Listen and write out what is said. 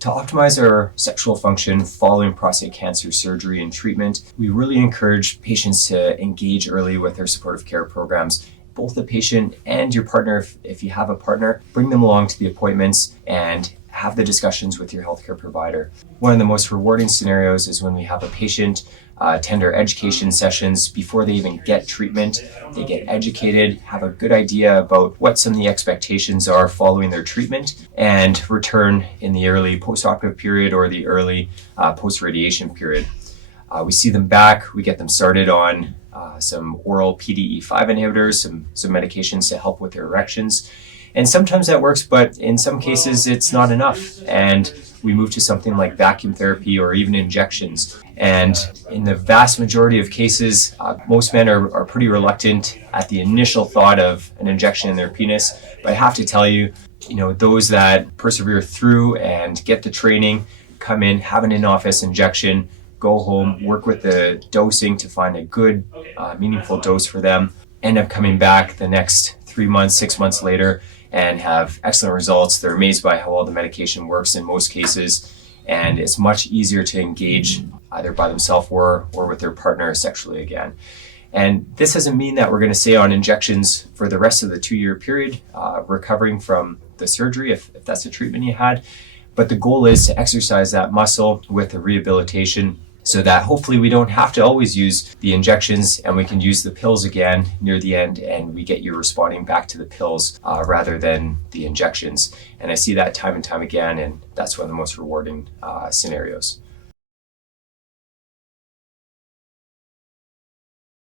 To optimize our sexual function following prostate cancer surgery and treatment, we really encourage patients to engage early with our supportive care programs. Both the patient and your partner, if you have a partner, bring them along to the appointments and have the discussions with your healthcare provider. One of the most rewarding scenarios is when we have a patient attend our education sessions before they even get treatment. They get educated, have a good idea about what some of the expectations are following their treatment, and return in the early postoperative period or the early post-radiation period. We see them back, we get them started on some oral PDE5 inhibitors, some medications to help with their erections. And sometimes that works, but in some cases it's not enough. And we move to something like vacuum therapy or even injections. And in the vast majority of cases, most men are pretty reluctant at the initial thought of an injection in their penis. But I have to tell you, those that persevere through and get the training, come in, have an in-office injection, go home, work with the dosing to find a good, meaningful dose for them, end up coming back the next 3 months, 6 months later, and have excellent results. They're amazed by how well the medication works in most cases, and it's much easier to engage either by themselves or with their partner sexually again. And this doesn't mean that we're going to stay on injections for the rest of the 2-year period, recovering from the surgery if that's the treatment you had. But the goal is to exercise that muscle with the rehabilitation so that hopefully we don't have to always use the injections and we can use the pills again near the end, and we get you responding back to the pills rather than the injections. And I see that time and time again, and that's one of the most rewarding scenarios.